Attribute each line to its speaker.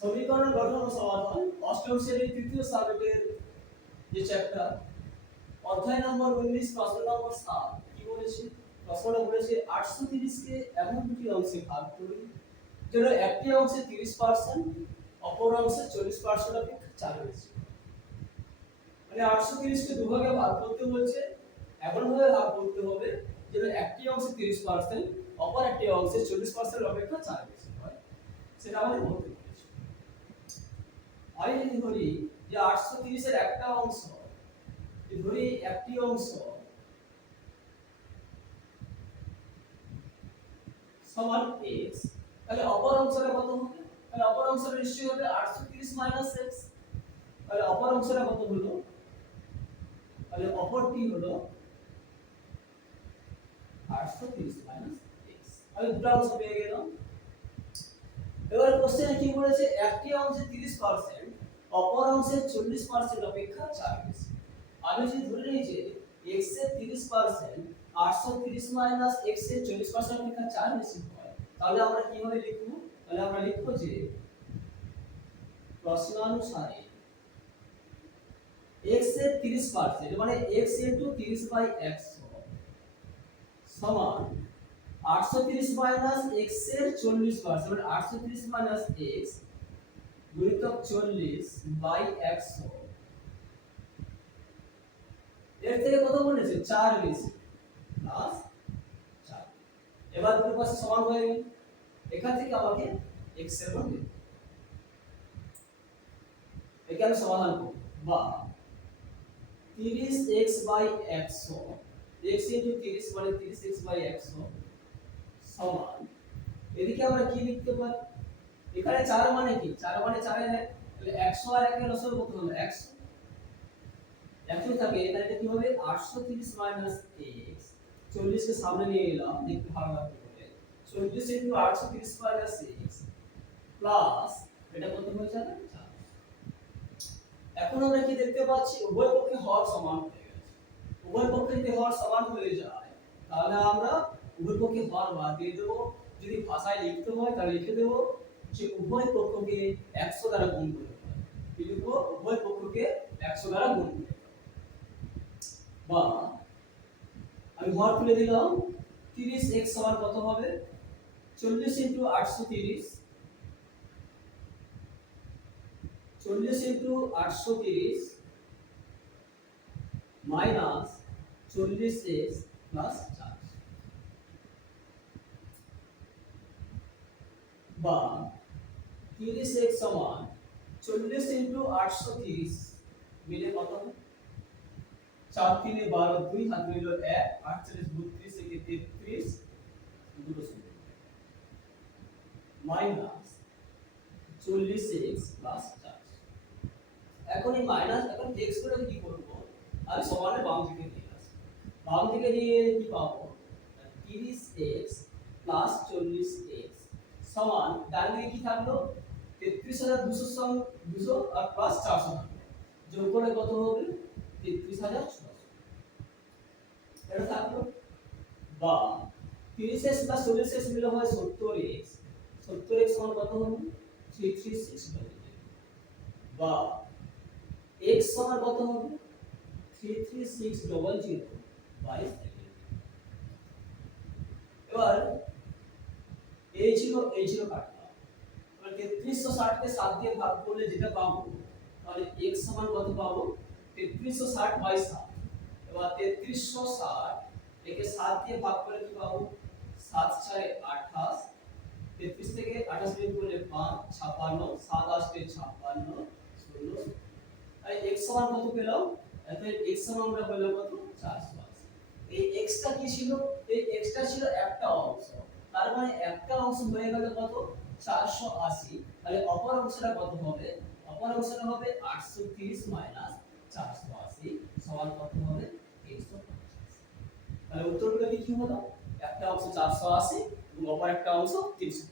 Speaker 1: সমীকরণ গঠন ও সমাধান। অষ্টম শ্রেণির তৃতীয় সাবজেক্টের যে চ্যাপ্টার অধ্যায় নম্বর উনিশ, প্রশ্ন নম্বর সাত। কি বলেছে? প্রশ্নটা বলেছে, আটশো তিরিশকে এমন দুটি অংশে ভাগ করি, যেন একটি অংশে তিরিশ পার্সেন্ট অপর অংশে চল্লিশ পার্সেন্ট অপেক্ষা চার বেশি মানে আটশো তিরিশকে দুভাগে ভাগ করতে বলছে এমন ভাবে ভাগ করতে হবে, যেন একটি অংশে তিরিশ পার্সেন্ট অপর একটি অংশে চল্লিশ পার্সেন্ট অপেক্ষা বেশি হয়? সেটা আমাদের বলতে আমি যদি ধরি যে আটশো তিরিশের একটা অংশ ধরি একটি অংশ সমান x, তাহলে অপর অংশটা কত হবে? তাহলে অপর অংশটা নিশ্চয়ই হবে আটশো তিরিশ মাইনাস এক্স তাহলে অপর অংশটা কত হলো? তাহলে অপরটি হলো আটশো তিরিশ মাইনাস এক্স আমি দুটো অংশ পেয়ে গেলাম। এবার কোশ্চেনে কি বলেছে? একটি অংশে 30% অপর অংশে 40% অপেক্ষা চার বেশি আমি যদি ধরে নিই যে x এর 30% 830 মাইনাস x এর 40% অপেক্ষা চার বেশি হয়, তাহলে আমরা কীভাবে লিখব? তাহলে আমরা লিখব যে প্রশ্নানুসারে x এর 30% মানে x ইনটু 30 বাই 100 সমান আটশো তিরিশ মাইনাস এক্সের চল্লিশ পার্সেন্ট মানে আটশো তিরিশ মাইনাস এক্স গুণিতক চল্লিশ বাই একশো। এর থেকে কত বলেছে চার বেশি প্লাস চার। এবার দুটো পাশে সমান হয়ে গেল। এখান থেকে আমাকে এক্সের মান দিতে। একে আমি সমাধান করব। বা তিরিশ এক্স বাই একশো। এক্স ইন্টু তিরিশ মানে তিরিশ এক্স বাই একশো সমান। এদিকে আমরা কি লিখতে পারি? এখানে চার মানে কি? চার মানে চারে এক তাহলে একশো আর একের লসগু কত হলো একশো একশো থাকে, এখানে এটা কি হবে আটশো তিরিশ মাইনাস এক্স চল্লিশকে সামনে নিয়ে এলাম, দেখতে ভালো লাগবে বলে। চল্লিশ ইন্টু আটশো তিরিশ মাইনাস এক্স প্লাস এটা কত হয়ে যাবে এখন আমরা কি দেখতে পাচ্ছি? উভয় পক্ষে হর সমান হয়ে গেছে। উভয় পক্ষে যদি হর সমান হয়ে যায়, তাহলে আমরা উভয় পক্ষে হর বাদ দিয়ে দেবো। যদি ভাষায় লিখতে হয়, তাহলে লিখে দেবো যে উভয় পক্ষকে একশো দ্বারা গুণ করে কি লিখব? উভয় পক্ষকে একশো দ্বারা গুণ করে বা, আমি হর তুলে দিলাম। তিরিশ এক্স সমান কত হবে? চল্লিশ ইন্টু আটশো তিরিশ। চল্লিশ ইন্টু আটশো তিরিশ মাইনাস চল্লিশ এক্স প্লাস চার। বা তিরিশ এক্স সমান চল্লিশ ইন্টু আটশো তিরিশ। মিলে কত চার তিনে বারো দুই, হাত মিলল এক, আটচল্লিশ, বত্রিশ, একে তেত্রিশ, দুটো মাইনাস চল্লিশ এক্স প্লাস চার। এখন এই মাইনাস, এখন এক্স করে কি করব? আমি সমানে বাম দিকে নিয়ে আসব বাম দিকে নিয়ে কি পাবো? তিরিশ এক্স প্লাস চল্লিশ এক্স সমান ডান দিকে কি থাকল? তেত্রিশ হাজার দুশো সঙ্গে দুশো আর প্লাস চারশো যোগ করলে কত হবে? তেত্রিশ হাজার এটা থাকল বা, তিরিশ এক্স প্লাস চল্লিশ এক্স মিলে হয় সত্তর এক্স। সত্তর এক্স সমান কত হবে? থ্রি থ্রি সিক্স বা, এক্স সমান কত হবে? Three three six double zero by এবার, এই ছিল এই ছিল এবার তেত্রিশশো ষাটকে সাত দিয়ে ভাগ করলে যেটা পাবো, তাহলে এক্স সমান কত পাবো? তেত্রিশশো ষাট বাই সাত। এবার তেত্রিশশো ষাট একে সাত দিয়ে ভাগ করে কি পাবো? সাত ছয় আঠাশ। তেত্রিশ থেকে আঠাশ বিয়োগ করলে পাঁচ ছাপান্ন সাত আষ্টে ছাপান্ন ষোলো তাই এক্স সমান কত পেলাম? এতে এক্স সমান আমরা পেলাম কত? চারশো আশি। এই এক্সটা কি ছিল? এই এক্সটা ছিল একটা অংশ। তার মানে একটা অংশ হয়ে গেল কত? চারশো আশি। তাহলে অংশটা কত হবে? অপর অংশটা হবে আটশো তিরিশ মাইনাস চারশো আশি, সমান কত হবে? তিনশো তাহলে উত্তরগুলো কি কি হলো? একটা অংশ চারশো আশি এবং অপর একটা অংশ তিনশো